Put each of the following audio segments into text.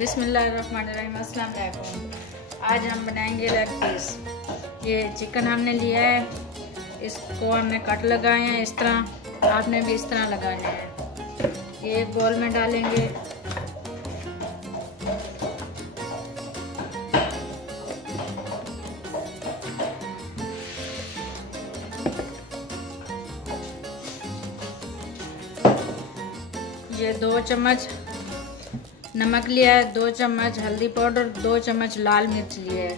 बिस्मिल्लाहिर्रहमानिर्रहीम। अस्सलाम वालेकुम। आज हम बनाएंगे लेग पीस। ये चिकन हमने लिया है, इसको हमने कट लगाए हैं इस तरह, आपने भी इस तरह लगाने हैं। ये एक बोल में डालेंगे। ये 2 चम्मच नमक लिया है, 2 चम्मच हल्दी पाउडर, 2 चम्मच लाल मिर्च लिया है।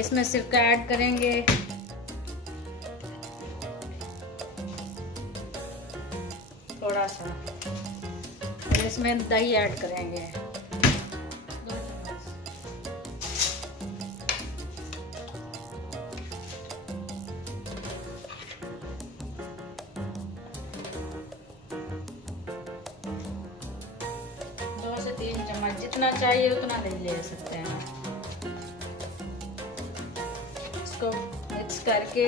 इसमें सिरका ऐड करेंगे, थोड़ा सा। इसमें दही ऐड करेंगे, 2 चम्मच। से 3 चम्मच, जितना चाहिए उतना दही ले सकते हैं। इसको मिक्स करके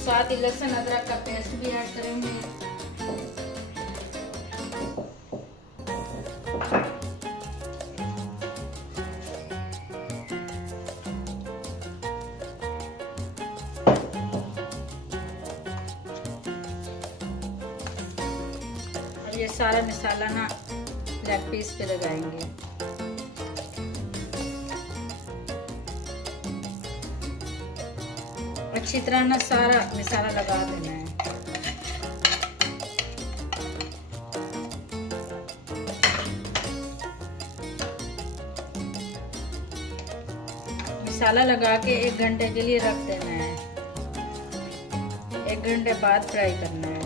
साथ ही लहसुन अदरक का पेस्ट भी ऐड करेंगे। और ये सारा मसाला ना लेग पीस पे लगाएंगे। अच्छी तरह ना सारा मसाला लगा देना है। मसाला लगा के 1 घंटे के लिए रख देना है। 1 घंटे बाद फ्राई करना है।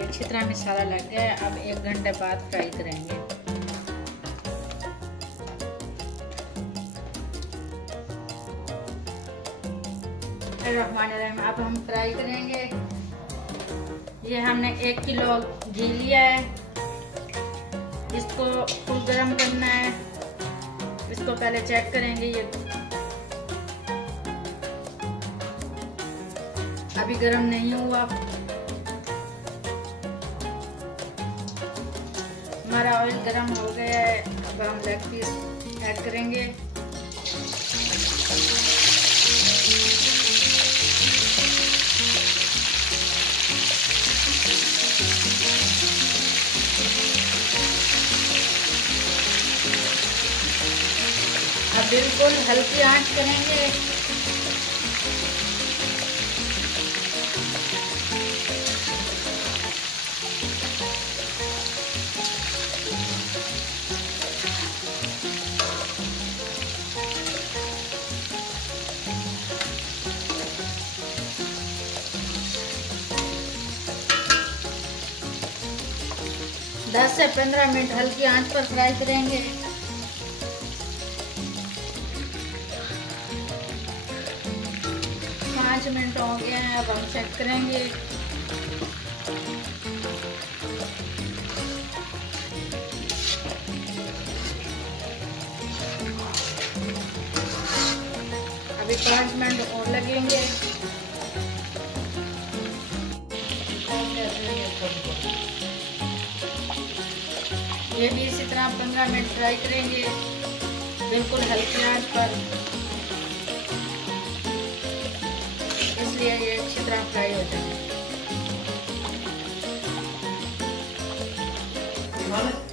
अच्छी तरह मसाला लग गया है। अब 1 घंटे बाद फ्राई करेंगे। अब हम फ्राई करेंगे। ये हमने 1 किलो घी लिया है, इसको फुल गरम करना है। इसको पहले चेक करेंगे, ये अभी गरम नहीं हुआ। हमारा ऑयल गरम हो गया है। अब हम लेग पीस ऐड करेंगे। अब बिल्कुल हल्की आंच करेंगे। दस से 15 मिनट हल्की आंच पर फ्राई करेंगे। पाँच मिनट हो गए हैं। अब हम चेक करेंगे। अभी 5 मिनट और लगेंगे। ये भी इसी तरह 15 मिनट फ्राई करेंगे, बिल्कुल हल्की आंच पर। इसलिए ये अच्छी तरह फ्राई हो जाए। दिखा ले।